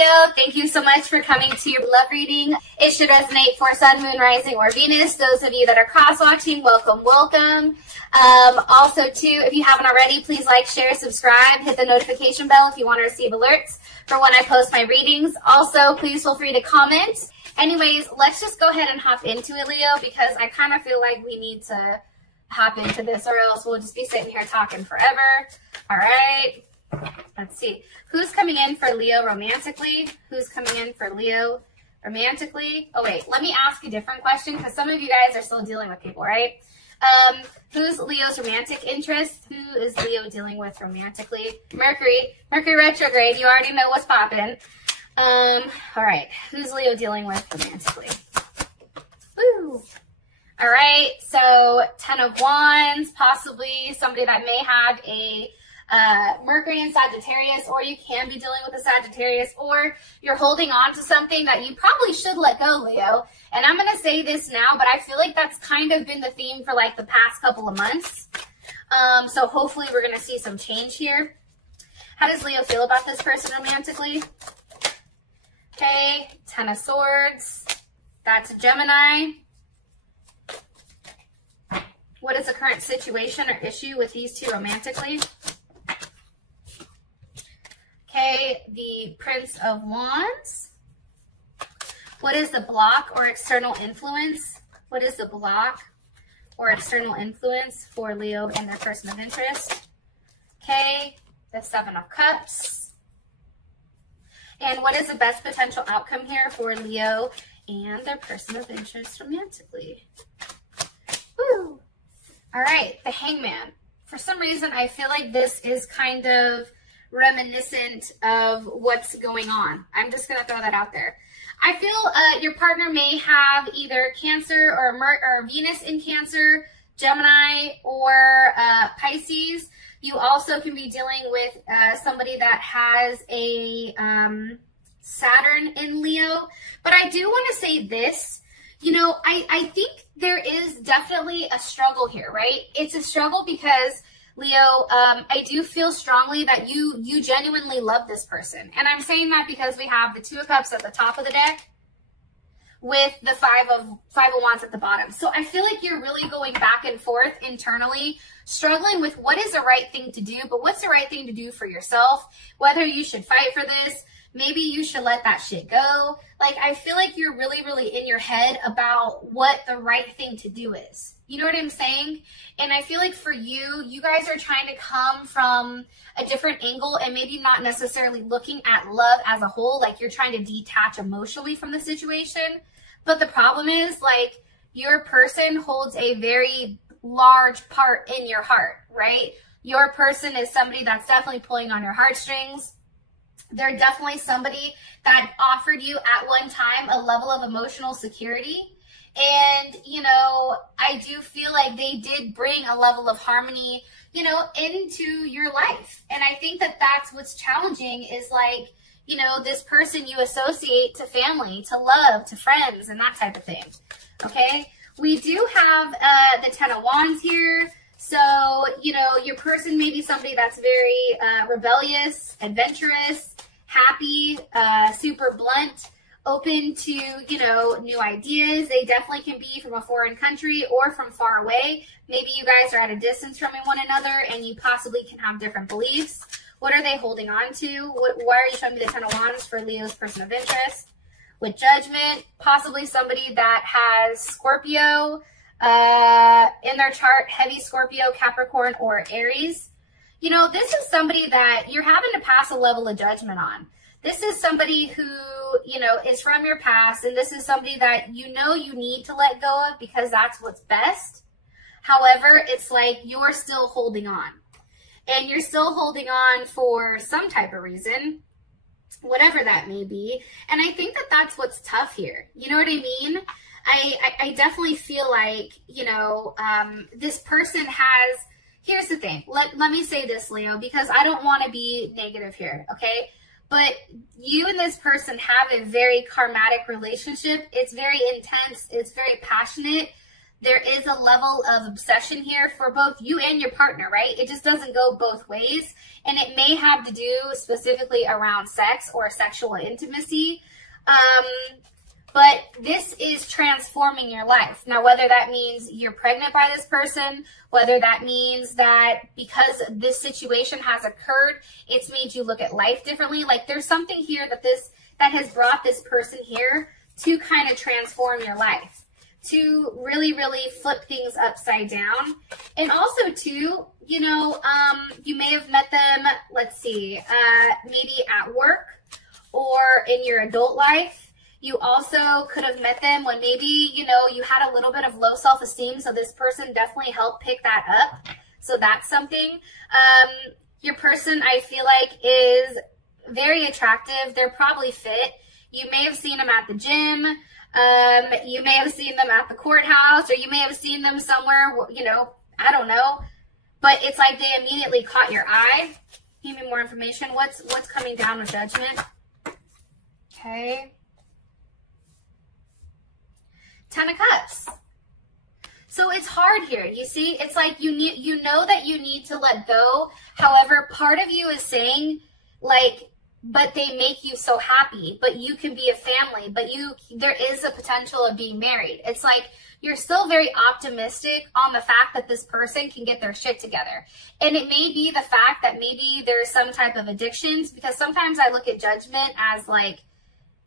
Leo, thank you so much for coming to your love reading. It should resonate for Sun, Moon, Rising, or Venus. Those of you that are cross-watching, welcome, welcome. Also, too, if you haven't already, please like, share, subscribe, hit the notification bell if you want to receive alerts for when I post my readings. Also, please feel free to comment. Anyways, let's just go ahead and hop into it, Leo, because I kind of feel like we need to hop into this or else we'll just be sitting here talking forever. All right. Let's see. Who's coming in for Leo romantically? Who's coming in for Leo romantically? Oh, wait. Let me ask a different question because some of you guys are still dealing with people, right? Who's Leo's romantic interest? Who is Leo dealing with romantically? Mercury retrograde. You already know what's popping. All right. Who's Leo dealing with romantically? Woo! All right. So 10 of Wands, possibly somebody that may have a Mercury and Sagittarius, or you can be dealing with a Sagittarius, or you're holding on to something that you probably should let go, Leo. And I'm going to say this now, but I feel like that's kind of been the theme for like the past couple of months. So hopefully we're going to see some change here. How does Leo feel about this person romantically? Okay, 10 of Swords. That's a Gemini. What is the current situation or issue with these two romantically? Okay, the Prince of Wands. What is the block or external influence? What is the block or external influence for Leo and their person of interest? Okay, the 7 of Cups. And what is the best potential outcome here for Leo and their person of interest romantically? Woo! All right, the Hangman. For some reason, I feel like this is kind of reminiscent of what's going on. I'm just going to throw that out there. I feel your partner may have either Cancer or Venus in Cancer, Gemini, or Pisces. You also can be dealing with somebody that has a Saturn in Leo. But I do want to say this. You know, I think there is definitely a struggle here, right? It's a struggle because Leo, I do feel strongly that you genuinely love this person. And I'm saying that because we have the 2 of Cups at the top of the deck with the 5 of Wands at the bottom. So I feel like you're really going back and forth internally, struggling with what is the right thing to do, but what's the right thing to do for yourself, whether you should fight for this, maybe you should let that shit go. Like, I feel like you're really, really in your head about what the right thing to do is. You know what I'm saying? And I feel like for you, you guys are trying to come from a different angle and maybe not necessarily looking at love as a whole. Like, you're trying to detach emotionally from the situation. But the problem is, like, your person holds a very large part in your heart, right? Your person is somebody that's definitely pulling on your heartstrings. They're definitely somebody that offered you at one time a level of emotional security. And, you know, I do feel like they did bring a level of harmony, you know, into your life. And I think that that's what's challenging is like, you know, this person you associate to family, to love, to friends, and that type of thing. Okay. We do have the 10 of Wands here. So, you know, your person may be somebody that's very rebellious, adventurous, happy, super blunt, open to, you know, new ideas. They definitely can be from a foreign country or from far away. Maybe you guys are at a distance from one another and you possibly can have different beliefs. What are they holding on to? Why are you showing me the 10 of Wands for Leo's person of interest? With Judgment, possibly somebody that has Scorpio in their chart, heavy Scorpio, Capricorn, or Aries. You know, this is somebody that you're having to pass a level of judgment on. This is somebody who, you know, is from your past, and this is somebody that you know you need to let go of because that's what's best. However, it's like you're still holding on. And you're still holding on for some type of reason, whatever that may be. And I think that that's what's tough here. You know what I mean? I definitely feel like, you know, this person has, here's the thing. Let me say this, Leo, because I don't want to be negative here, okay? But you and this person have a very karmatic relationship. It's very intense. It's very passionate. there is a level of obsession here for both you and your partner, right? It just doesn't go both ways. And it may have to do specifically around sex or sexual intimacy. But this is transforming your life. Now, whether that means you're pregnant by this person, whether that means that because this situation has occurred, it's made you look at life differently. Like there's something here that has brought this person here to kind of transform your life, to really, really flip things upside down. And also too, you know, you may have met them, let's see, maybe at work or in your adult life. You also could have met them when maybe, you know, you had a little bit of low self-esteem. So this person definitely helped pick that up. So that's something. Your person, I feel like, is very attractive. They're probably fit. You may have seen them at the gym. You may have seen them at the courthouse, or you may have seen them somewhere, you know, I don't know. But it's like they immediately caught your eye. Give me more information. What's coming down with Judgment? Okay. 10 of Cups. So it's hard here. You see, it's like you know that you need to let go. However, part of you is saying like, but they make you so happy, but you can be a family, but there is a potential of being married. It's like you're still very optimistic on the fact that this person can get their shit together. And it may be the fact that maybe there's some type of addictions, because sometimes I look at Judgment as like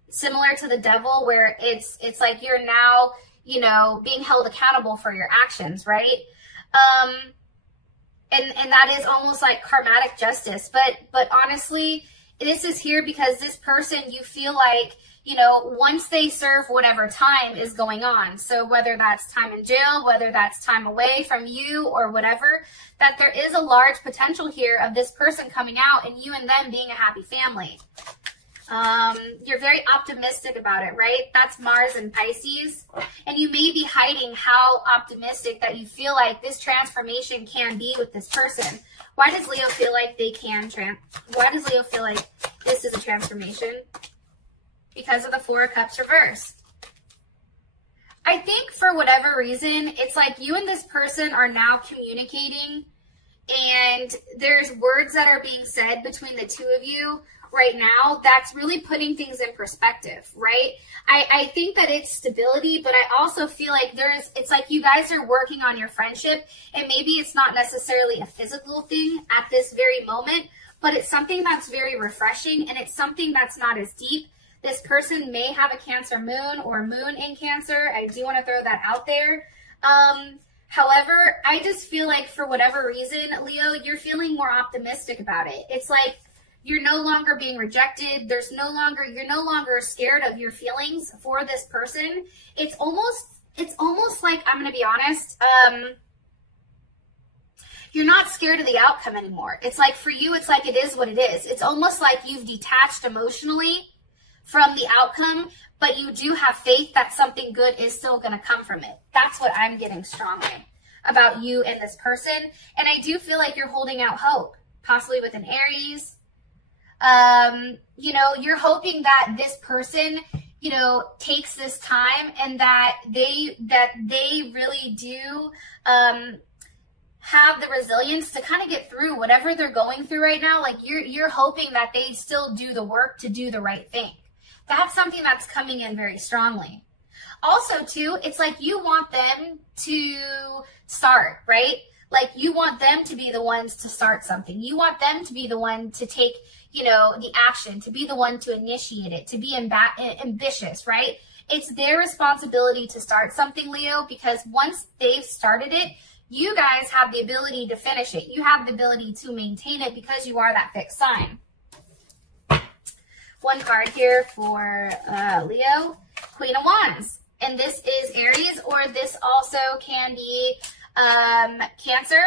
similar to the devil, where it's like you're now, you know, being held accountable for your actions, right? And that is almost like karmatic justice. But honestly, this is here because this person, you feel like, you know, once they serve whatever time is going on, so whether that's time in jail, whether that's time away from you or whatever, that there is a large potential here of this person coming out and you and them being a happy family. You're very optimistic about it, right? That's Mars and Pisces. And you may be hiding how optimistic that you feel like this transformation can be with this person. Why does Leo feel like they can why does Leo feel like this is a transformation? Because of the 4 of Cups reversed. I think for whatever reason, it's like you and this person are now communicating, and there's words that are being said between the two of you right now that's really putting things in perspective, right? I think that it's stability, but I also feel like it's like you guys are working on your friendship, and maybe it's not necessarily a physical thing at this very moment, but it's something that's very refreshing, and it's something that's not as deep. This person may have a Cancer moon or moon in Cancer. I do want to throw that out there. However, I just feel like for whatever reason, Leo, you're feeling more optimistic about it. It's like you're no longer being rejected. You're no longer scared of your feelings for this person. It's almost like, I'm going to be honest, you're not scared of the outcome anymore. It's like for you, it's like it is what it is. It's almost like you've detached emotionally from the outcome, but you do have faith that something good is still going to come from it. That's what I'm getting strongly about you and this person. And I do feel like you're holding out hope, possibly with an Aries. You know, you're hoping that this person, you know, takes this time, and that they really do have the resilience to kind of get through whatever they're going through right now. Like you're hoping that they still do the work to do the right thing. That's something that's coming in very strongly. Also, too, it's like you want them to start, right? Like you want them to be the ones to start something. You want them to be the one to take, you know, the action, to be the one to initiate it, to be ambitious, right? It's their responsibility to start something, Leo, because once they've started it, you guys have the ability to finish it. You have the ability to maintain it because you are that fixed sign. One card here for Leo, Queen of Wands. And this is Aries, or this also can be Cancer.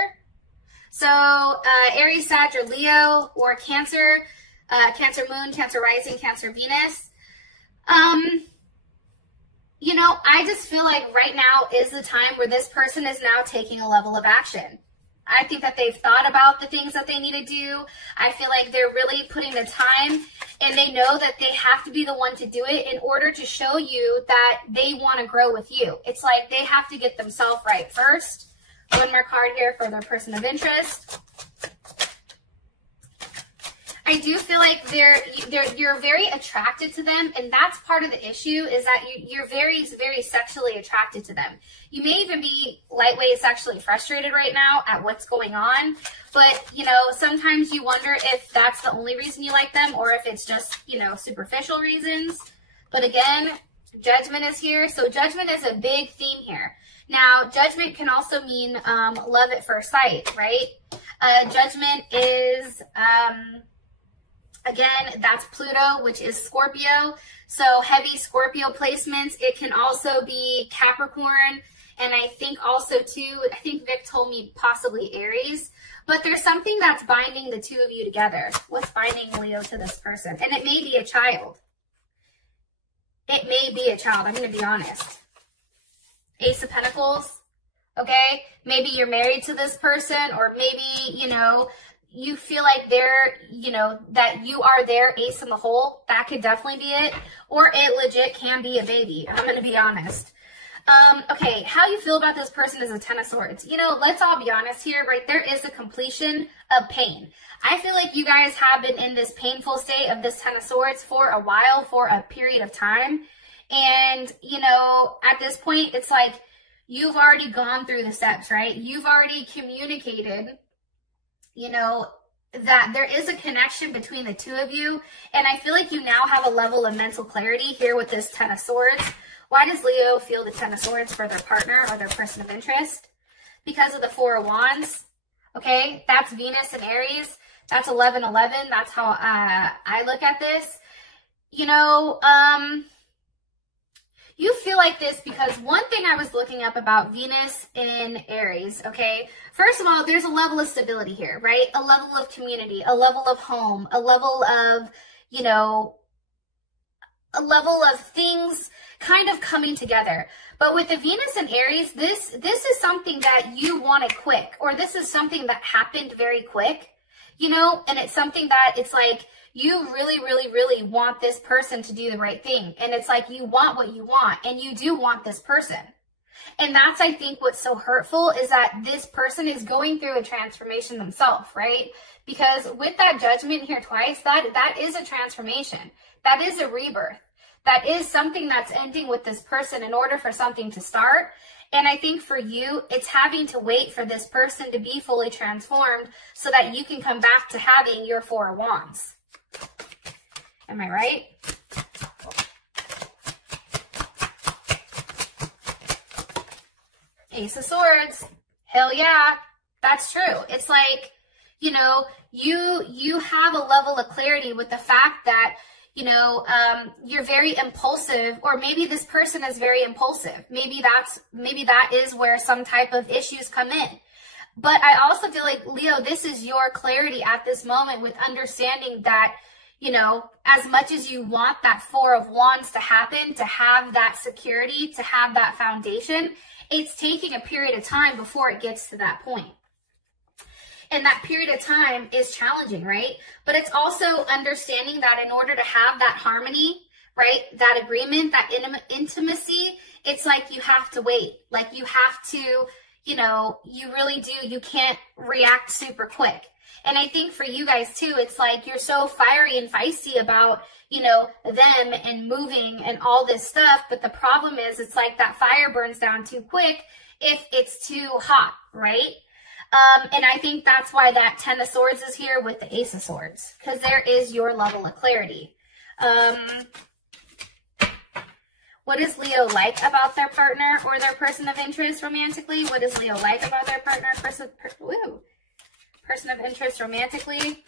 So Aries, Sag, or Leo, or Cancer, Cancer Moon, Cancer Rising, Cancer Venus. You know, I just feel like right now is the time where this person is now taking a level of action. I think that they've thought about the things that they need to do. I feel like they're really putting the time, and they know that they have to be the one to do it in order to show you that they want to grow with you. It's like they have to get themselves right first. One more card here for their person of interest. I do feel like you're very attracted to them, and that's part of the issue, is that you're very, very sexually attracted to them. You may even be lightweight sexually frustrated right now at what's going on, but, you know, sometimes you wonder if that's the only reason you like them, or if it's just, you know, superficial reasons. But again, Judgment is here, so Judgment is a big theme here. Now, Judgment can also mean love at first sight, right? Judgment is... again, that's Pluto, which is Scorpio. So heavy Scorpio placements. It can also be Capricorn. And I think also too, I think Vic told me possibly Aries. But there's something that's binding the two of you together. What's binding Leo to this person? And it may be a child. It may be a child. I'm going to be honest. Ace of Pentacles. Okay? Maybe you're married to this person, or maybe, you know, you feel like they're, you know, that you are their ace in the hole. That could definitely be it. Or it legit can be a baby. I'm going to be honest. Okay, how you feel about this person is a Ten of Swords. You know, let's all be honest here, right? There is a completion of pain. I feel like you guys have been in this painful state of this Ten of Swords for a while, for a period of time. And, you know, at this point, it's like you've already gone through the steps, right? You've already communicated, you know, that there is a connection between the two of you. And I feel like you now have a level of mental clarity here with this Ten of Swords. Why does Leo feel the Ten of Swords for their partner or their person of interest? Because of the Four of Wands. Okay, that's Venus and Aries. That's 11-11. That's how I look at this. You know, you feel like this because one thing I was looking up about Venus in Aries, okay? First of all, there's a level of stability here, right? A level of community, a level of home, a level of, you know, a level of things kind of coming together. But with the Venus and Aries, this is something that you wanted quick, or this is something that happened very quick, you know? And it's something that it's like, you really, really, really want this person to do the right thing. And it's like you want what you want, and you do want this person. And that's, I think, what's so hurtful is that this person is going through a transformation themselves, right? Because with that Judgment here twice, that is a transformation. That is a rebirth. That is something that's ending with this person in order for something to start. And I think for you, it's having to wait for this person to be fully transformed so that you can come back to having your Four of Wands. Am I right? Ace of Swords. Hell yeah. That's true. It's like, you know, you have a level of clarity with the fact that, you know, you're very impulsive, or maybe this person is very impulsive. Maybe that is where some type of issues come in. But I also feel like, Leo, this is your clarity at this moment with understanding that, you know, as much as you want that Four of Wands to happen, to have that security, to have that foundation, it's taking a period of time before it gets to that point. And that period of time is challenging, right? But it's also understanding that in order to have that harmony, right, that agreement, that intimacy, it's like you have to wait. Like you have to, you know, you really do. You can't react super quick. And I think for you guys too, it's like you're so fiery and feisty about, you know, them and moving and all this stuff. But the problem is, it's like that fire burns down too quick if it's too hot, right? And I think that's why that Ten of Swords is here with the Ace of Swords, because there is your level of clarity. What does Leo like about their partner or their person of interest romantically? What does Leo like about their partner, person of interest romantically?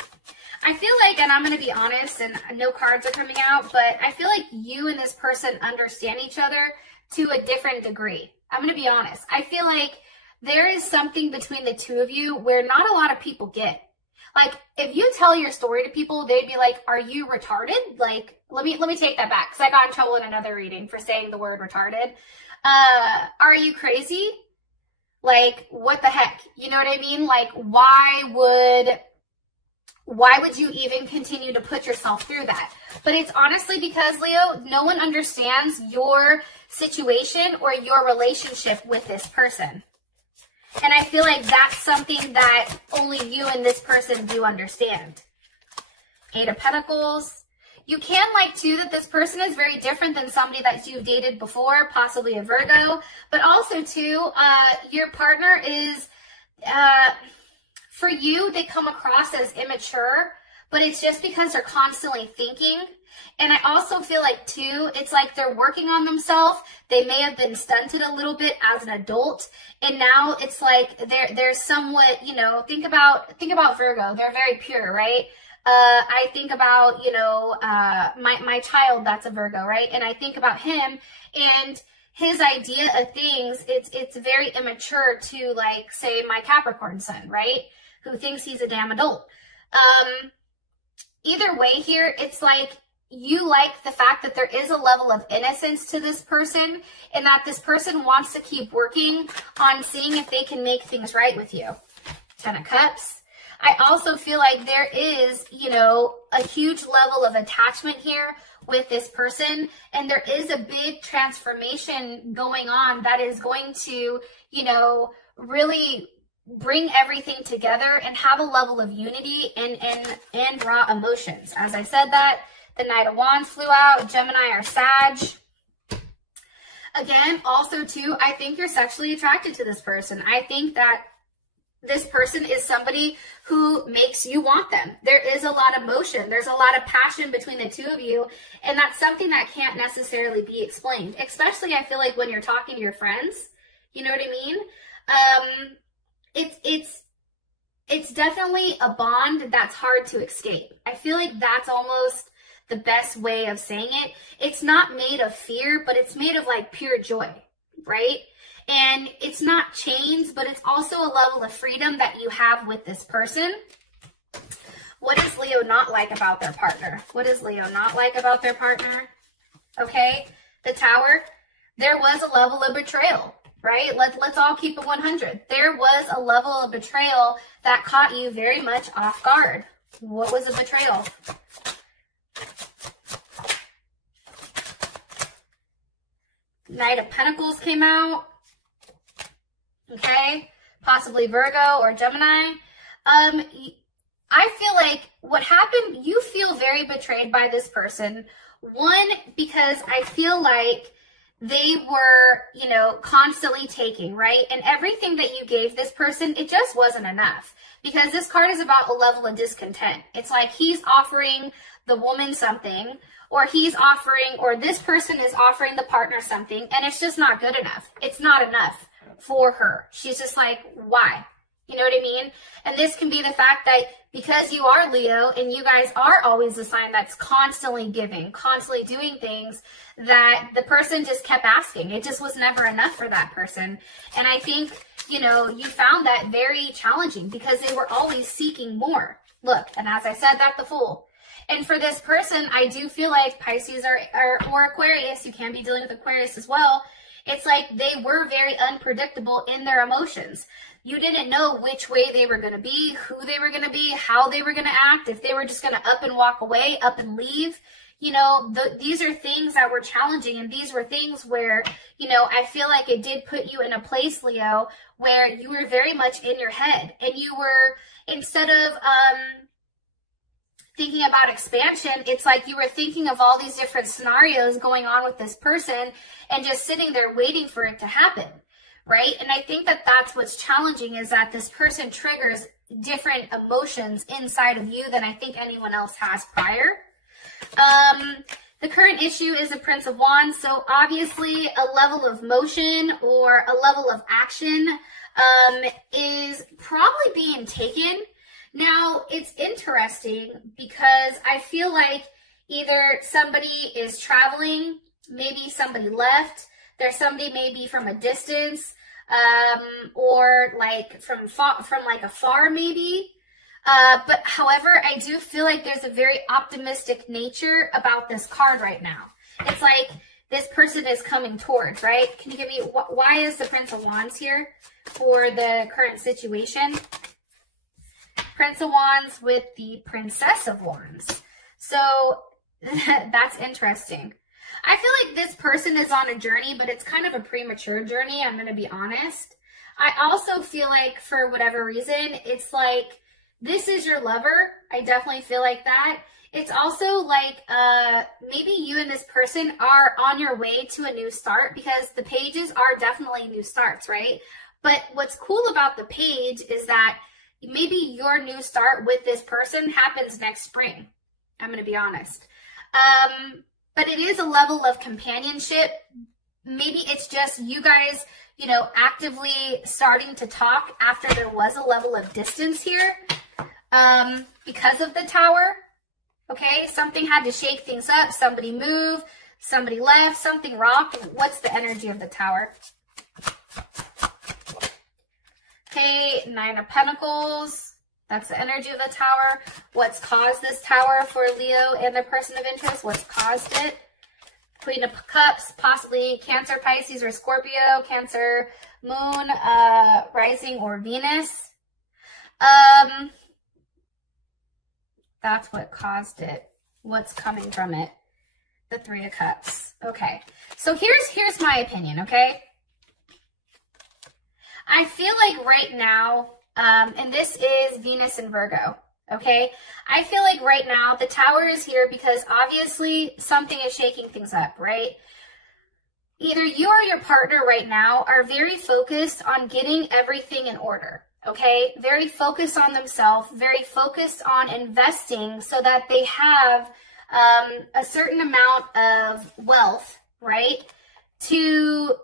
I feel like, and I'm going to be honest, and no cards are coming out, but I feel like you and this person understand each other to a different degree. I'm going to be honest. I feel like there is something between the two of you where not a lot of people get. Like, if you tell your story to people, they'd be like, are you retarded? Like, let me take that back, because I got in trouble in another reading for saying the word retarded. Are you crazy? Like, what the heck? You know what I mean? Like, why would you even continue to put yourself through that? But it's honestly because, Leo, no one understands your situation or your relationship with this person. And I feel like that's something that only you and this person do understand. 8 of Pentacles. You can like, too, that this person is very different than somebody that you've dated before, possibly a Virgo. But also, too, your partner is, for you, they come across as immature, but it's just because they're constantly thinking. And I also feel like, too, it's like they're working on themselves. They may have been stunted a little bit as an adult. And now it's like they're somewhat, you know, think about Virgo. They're very pure, right? I think about, you know, my child that's a Virgo, right? And I think about him and his idea of things, it's very immature to, like, say, my Capricorn son, right? Who thinks he's a damn adult. Either way here, it's like you like the fact that there is a level of innocence to this person and that this person wants to keep working on seeing if they can make things right with you. 10 of Cups. I also feel like there is, you know, a huge level of attachment here with this person, and there is a big transformation going on that is going to, you know, really bring everything together and have a level of unity and raw emotions. As I said that, the Knight of Wands flew out, Gemini or Sag. Again, also too, I think you're sexually attracted to this person. I think that this person is somebody who makes you want them. There is a lot of motion. There's a lot of passion between the two of you. And that's something that can't necessarily be explained. Especially, I feel like, when you're talking to your friends. You know what I mean? It's definitely a bond that's hard to escape. I feel like that's almost the best way of saying it. It's not made of fear, but it's made of, like, pure joy, right? And it's not chains, but it's also a level of freedom that you have with this person. What does Leo not like about their partner? What does Leo not like about their partner? Okay, the Tower. There was a level of betrayal, right? Let's all keep it 100. There was a level of betrayal that caught you very much off guard. What was a betrayal? Knight of Pentacles came out. Okay, possibly Virgo or Gemini. I feel like what happened, you feel very betrayed by this person. One, because I feel like they were, you know, constantly taking, right? And everything that you gave this person, it just wasn't enough. Because this card is about a level of discontent. It's like he's offering the woman something, or he's offering, or this person is offering the partner something, and it's just not good enough. It's not enough for her. She's just like, why? You know what I mean? And this can be the fact that because you are Leo and you guys are always the sign that's constantly giving, constantly doing things, that the person just kept asking. It just was never enough for that person. And I think, you know, you found that very challenging because they were always seeking more. Look, and as I said, that the Fool. And for this person, I do feel like Pisces or Aquarius, you can be dealing with Aquarius as well. It's like they were very unpredictable in their emotions. You didn't know which way they were going to be, who they were going to be, how they were going to act, if they were just going to up and walk away, up and leave. You know, these are things that were challenging, and these were things where, you know, I feel like it did put you in a place, Leo, where you were very much in your head, and you were, instead of thinking about expansion, it's like you were thinking of all these different scenarios going on with this person and just sitting there waiting for it to happen, right? And I think that that's what's challenging, is that this person triggers different emotions inside of you than I think anyone else has prior. The current issue is the Prince of Wands, so obviously a level of motion or a level of action is probably being taken. Now, it's interesting because I feel like either somebody is traveling, maybe somebody left, there's somebody maybe from a distance, or like from like afar maybe. But however, I do feel like there's a very optimistic nature about this card right now. It's like this person is coming towards, right? Can you give me, why is the Prince of Wands here for the current situation? Prince of Wands with the Princess of Wands. So that's interesting. I feel like this person is on a journey, but it's kind of a premature journey, I'm going to be honest. I also feel like for whatever reason, it's like, this is your lover. I definitely feel like that. It's also like maybe you and this person are on your way to a new start, because the pages are definitely new starts, right? But what's cool about the page is that maybe your new start with this person happens next spring. I'm going to be honest. But it is a level of companionship. Maybe it's just you guys, you know, actively starting to talk after there was a level of distance here because of the Tower. Okay, something had to shake things up. Somebody moved, somebody left, something rocked. What's the energy of the Tower? Okay, Nine of Pentacles. That's the energy of the Tower. What's caused this Tower for Leo and the person of interest? What's caused it? Queen of Cups, possibly Cancer, Pisces, or Scorpio. Cancer, Moon, Rising, or Venus. That's what caused it. What's coming from it? The Three of Cups. Okay. So here's my opinion, okay? I feel like right now, and this is Venus and Virgo, okay? I feel like right now the Tower is here because obviously something is shaking things up, right? Either you or your partner right now are very focused on getting everything in order. Okay, very focused on themselves, very focused on investing so that they have a certain amount of wealth, right, to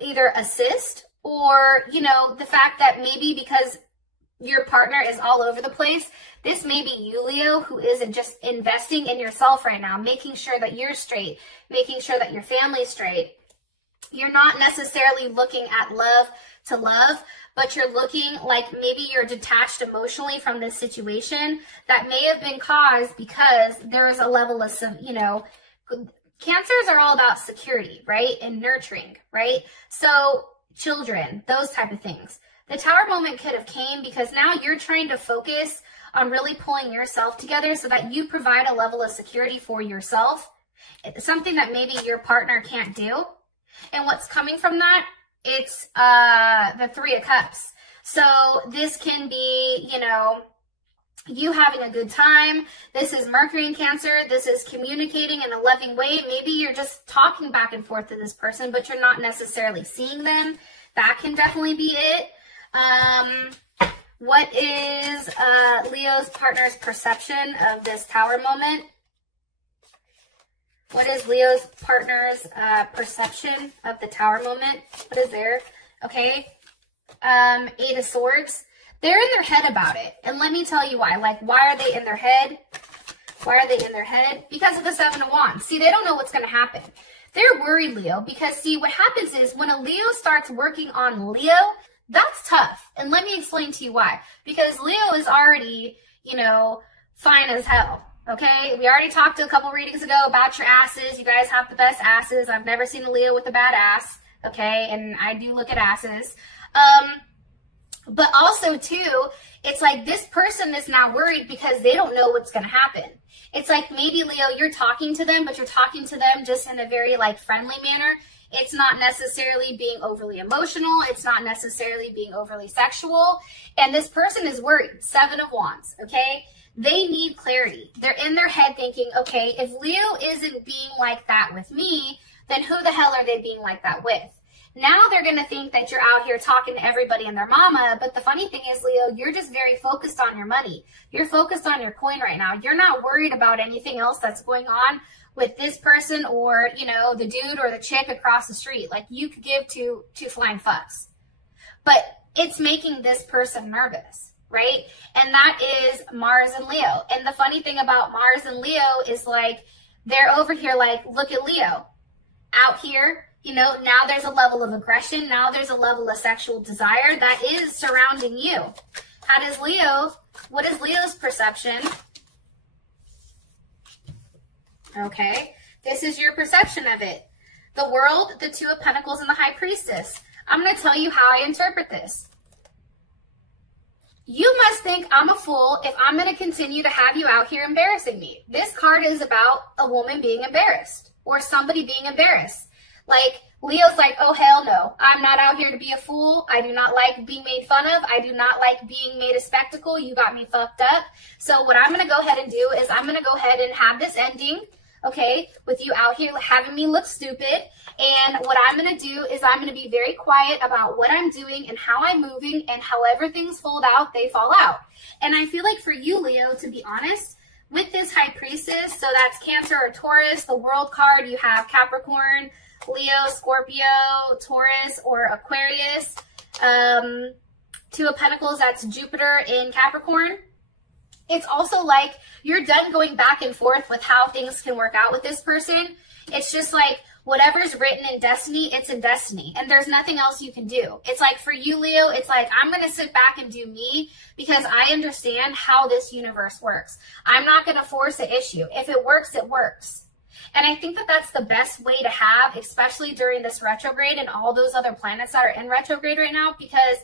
either assist or, you know, the fact that maybe because your partner is all over the place, this may be you, Leo, who isn't just investing in yourself right now, making sure that you're straight, making sure that your family's straight. You're not necessarily looking at love to love, but you're looking like maybe you're detached emotionally from this situation that may have been caused because there is a level of, you know, Cancers are all about security, right? And nurturing, right? So children, those type of things. The Tower moment could have came because now you're trying to focus on really pulling yourself together so that you provide a level of security for yourself. It's something that maybe your partner can't do. And what's coming from that? It's the Three of Cups. So this can be, you know, you having a good time. This is Mercury in Cancer. This is communicating in a loving way. Maybe you're just talking back and forth to this person, but you're not necessarily seeing them. That can definitely be it. What is Leo's partner's perception of this Tower moment? What is Leo's partner's perception of the Tower moment? What is there? Okay. Eight of Swords. They're in their head about it. And let me tell you why. Like, why are they in their head? Why are they in their head? Because of the Seven of Wands. See, they don't know what's going to happen. They're worried, Leo, because, see, what happens is when a Leo starts working on Leo, that's tough. And let me explain to you why. Because Leo is already, you know, fine as hell. Okay, we already talked a couple readings ago about your asses. You guys have the best asses. I've never seen a Leo with a bad ass. Okay, and I do look at asses. But also, too, it's like this person is now worried because they don't know what's going to happen. It's like maybe, Leo, you're talking to them, but you're talking to them just in a very, like, friendly manner. It's not necessarily being overly emotional. It's not necessarily being overly sexual. And this person is worried. Seven of Wands, okay? They need clarity. They're in their head thinking, okay, if Leo isn't being like that with me, then who the hell are they being like that with? Now they're going to think that you're out here talking to everybody and their mama. But the funny thing is, Leo, you're just very focused on your money. You're focused on your coin right now. You're not worried about anything else that's going on with this person or, you know, the dude or the chick across the street. Like, you could give two flying fucks. But it's making this person nervous, right? And that is Mars and Leo. And the funny thing about Mars and Leo is, like, they're over here like, look at Leo. Out here, you know, now there's a level of aggression. Now there's a level of sexual desire that is surrounding you. How does Leo, what is Leo's perception? Okay, this is your perception of it. The World, the Two of Pentacles, and the High Priestess. I'm going to tell you how I interpret this. You must think I'm a fool if I'm going to continue to have you out here embarrassing me. This card is about a woman being embarrassed or somebody being embarrassed. Like, Leo's like, oh, hell no. I'm not out here to be a fool. I do not like being made fun of. I do not like being made a spectacle. You got me fucked up. So what I'm going to go ahead and do is I'm going to go ahead and have this ending, okay, with you out here having me look stupid. And what I'm going to do is I'm going to be very quiet about what I'm doing and how I'm moving, and however things fold out, they fall out. And I feel like for you, Leo, to be honest, with this High Priestess, so that's Cancer or Taurus, the World card, you have Capricorn, Leo, Scorpio, Taurus, or Aquarius. Two of Pentacles, that's Jupiter in Capricorn. It's also like you're done going back and forth with how things can work out with this person. It's just like whatever's written in destiny, it's in destiny. And there's nothing else you can do. It's like for you, Leo, it's like I'm going to sit back and do me because I understand how this universe works. I'm not going to force the issue. If it works, it works. And I think that that's the best way to have, especially during this retrograde and all those other planets that are in retrograde right now, because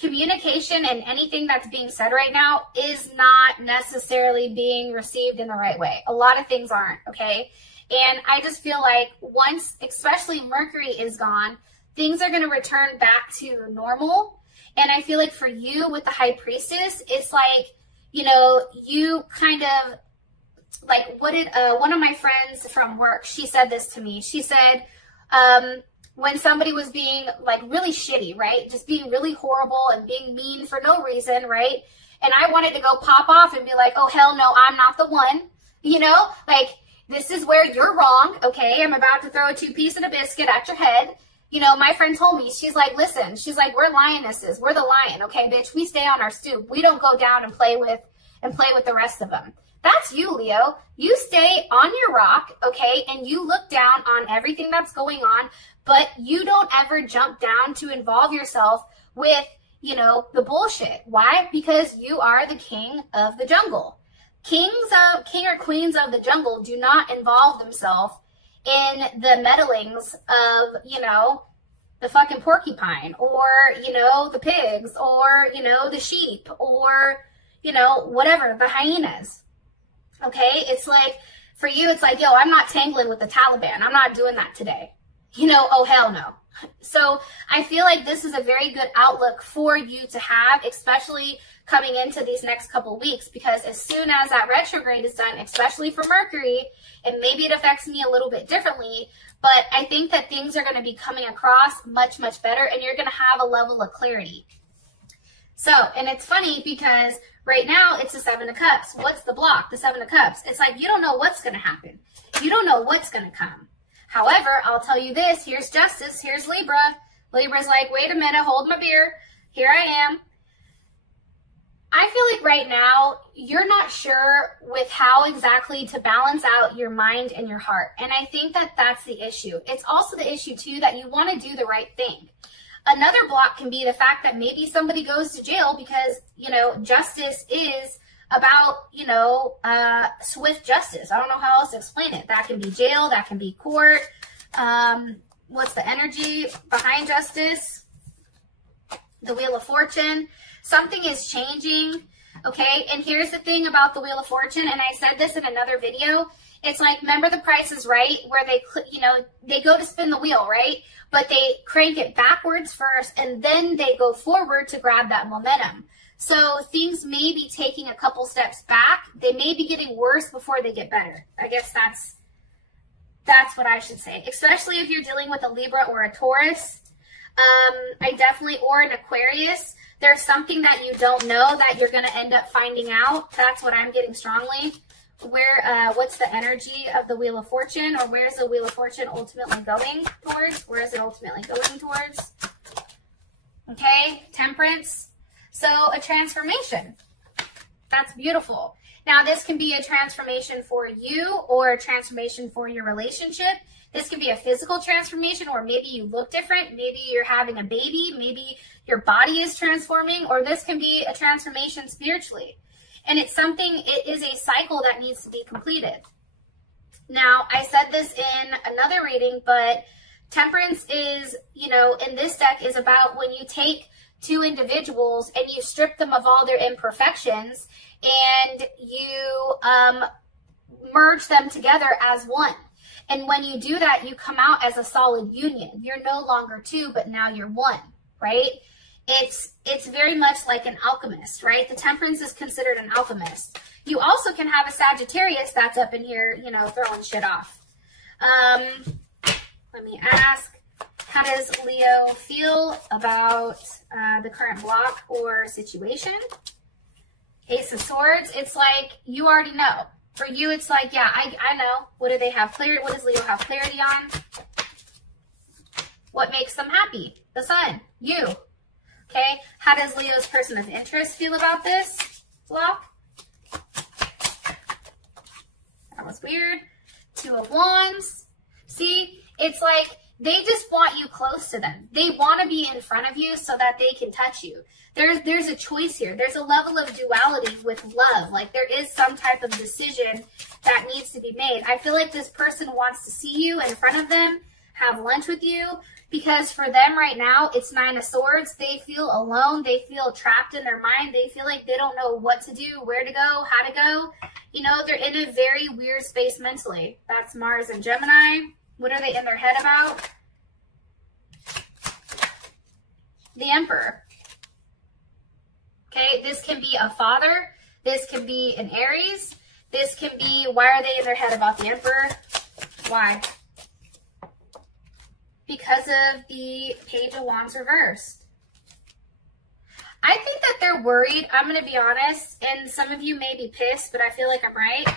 communication and anything that's being said right now is not necessarily being received in the right way. A lot of things aren't, okay? And I just feel like once, especially Mercury is gone, things are going to return back to normal. And I feel like for you with the High Priestess, it's like, you know, you kind of, like, what did one of my friends from work, she said this to me. She said, when somebody was being like really shitty, right? Just being really horrible and being mean for no reason, right? And I wanted to go pop off and be like, oh, hell no, I'm not the one. You know, like, this is where you're wrong, okay? I'm about to throw a 2-piece and a biscuit at your head. You know, my friend told me, she's like, listen, she's like, we're lionesses. We're the lion, okay, bitch? We stay on our stoop. We don't go down and play with the rest of them. That's you, Leo. You stay on your rock, okay, and you look down on everything that's going on, but you don't ever jump down to involve yourself with, you know, the bullshit. Why? Because you are the king of the jungle. King or queens of the jungle do not involve themselves in the meddlings of, you know, the fucking porcupine or, you know, the pigs or, you know, the sheep or, you know, whatever, the hyenas. Okay, it's like, for you, it's like, yo, I'm not tangling with the Taliban. I'm not doing that today. You know, oh, hell no. So I feel like this is a very good outlook for you to have, especially coming into these next couple weeks, because as soon as that retrograde is done, especially for Mercury, and maybe it affects me a little bit differently, but I think that things are going to be coming across much, much better, and you're going to have a level of clarity. So, and it's funny because right now it's the Seven of Cups. What's the block? The Seven of Cups. It's like you don't know what's going to happen. You don't know what's going to come. However, I'll tell you this. Here's Justice. Here's Libra. Libra's like, wait a minute. Hold my beer. Here I am. I feel like right now you're not sure with how exactly to balance out your mind and your heart. And I think that that's the issue. It's also the issue, too, that you want to do the right thing. Another block can be the fact that maybe somebody goes to jail because, you know, justice is about, you know, swift justice. I don't know how else to explain it. That can be jail. That can be court. What's the energy behind justice? The Wheel of Fortune. Something is changing, okay? And here's the thing about the Wheel of Fortune, and I said this in another video. It's like, remember The Price is Right, where they, you know, they go to spin the wheel, right? But they crank it backwards first, and then they go forward to grab that momentum. So things may be taking a couple steps back. They may be getting worse before they get better. I guess that's what I should say, especially if you're dealing with a Libra or a Taurus. Or an Aquarius. There's something that you don't know that you're going to end up finding out. That's what I'm getting strongly. What's the energy of the Wheel of Fortune, or where's the Wheel of Fortune ultimately going towards? Where is it ultimately going towards? Okay, Temperance. So a transformation. That's beautiful. Now, this can be a transformation for you or a transformation for your relationship. This can be a physical transformation, or maybe you look different. Maybe you're having a baby. Maybe your body is transforming, or this can be a transformation spiritually. And it's something, it is a cycle that needs to be completed. Now, I said this in another reading, but temperance is, you know, in this deck is about when you take two individuals and you strip them of all their imperfections and you merge them together as one. And when you do that, you come out as a solid union. You're no longer two, but now you're one, right? It's very much like an alchemist, right? The temperance is considered an alchemist. You also can have a Sagittarius that's up in here, you know, throwing shit off. Let me ask, how does Leo feel about the current block or situation? Ace of Swords, it's like, you already know. For you, it's like, yeah, I know. What do they have clarity? What does Leo have clarity on? What makes them happy? The sun, you. Okay, how does Leo's person of interest feel about this block? That was weird. Two of Wands. See, it's like they just want you close to them. They want to be in front of you so that they can touch you. There's a choice here. There's a level of duality with love. Like there is some type of decision that needs to be made. I feel like this person wants to see you in front of them, have lunch with you, because for them right now, it's Nine of Swords. They feel alone. They feel trapped in their mind. They feel like they don't know what to do, where to go, how to go. You know, they're in a very weird space mentally. That's Mars and Gemini. What are they in their head about? The Emperor. Okay, this can be a father. This can be an Aries. This can be, why are they in their head about the Emperor? Why? Because of the Page of Wands reversed. I think that they're worried. I'm going to be honest, and some of you may be pissed, but I feel like I'm right.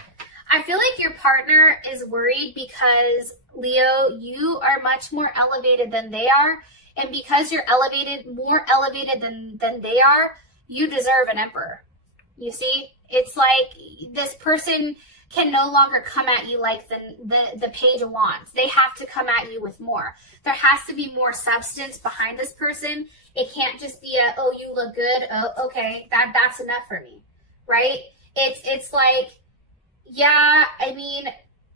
I feel like your partner is worried because, Leo, you are much more elevated than they are. And because you're elevated, more elevated than they are, you deserve an Emperor. You see? It's like this person can no longer come at you like the Page of Wands. They have to come at you with more. There has to be more substance behind this person. It can't just be a, oh, you look good. Oh, okay, that's enough for me, right? It's like, yeah, I mean,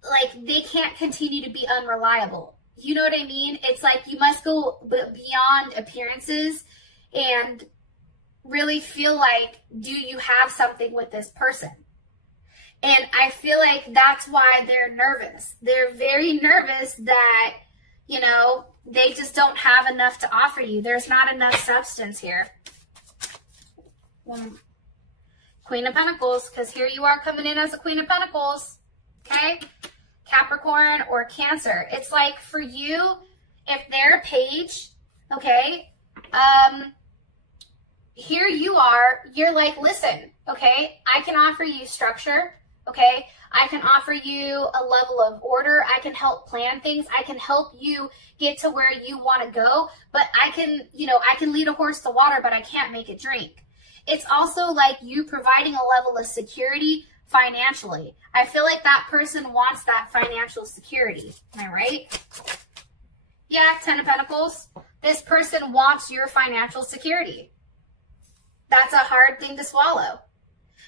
like they can't continue to be unreliable. You know what I mean? It's like you must go beyond appearances and really feel like, do you have something with this person? And I feel like that's why they're nervous. They're very nervous that, you know, they just don't have enough to offer you. There's not enough substance here. Queen of Pentacles, because here you are coming in as a Queen of Pentacles, okay? Capricorn or Cancer. It's like for you, if they're a page, okay, here you are, you're like, listen, okay, I can offer you structure, okay, I can offer you a level of order, I can help plan things, I can help you get to where you want to go, but I can, you know, I can lead a horse to water, but I can't make it drink. It's also like you providing a level of security financially. I feel like that person wants that financial security. Am I right? Yeah, 10 of Pentacles. This person wants your financial security. That's a hard thing to swallow.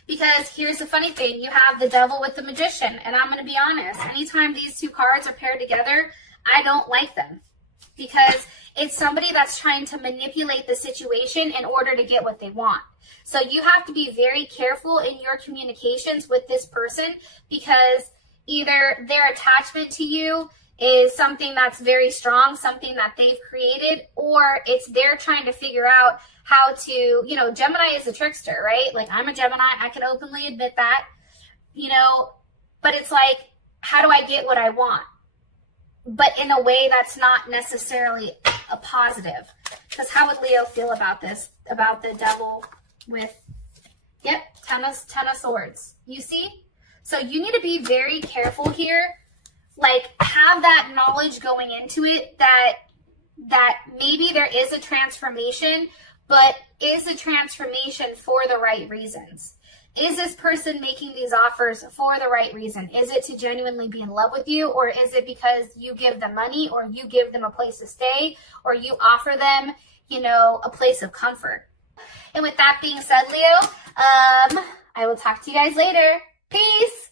Because here's the funny thing. You have the Devil with the Magician. And I'm going to be honest. Anytime these two cards are paired together, I don't like them. Because it's somebody that's trying to manipulate the situation in order to get what they want. So you have to be very careful in your communications with this person, because either their attachment to you is something that's very strong, something that they've created, or it's they're trying to figure out how to, you know, Gemini is a trickster, right? Like, I'm a Gemini. I can openly admit that, you know, but it's like, how do I get what I want? But in a way that's not necessarily a positive. Because how would Leo feel about this, about the Devil with, yep, 10 of Swords. You see? So you need to be very careful here. Like, have that knowledge going into it that maybe there is a transformation, but is a transformation for the right reasons? Is this person making these offers for the right reason? Is it to genuinely be in love with you, or is it because you give them money, or you give them a place to stay, or you offer them, you know, a place of comfort? And with that being said, Leo, I will talk to you guys later. Peace!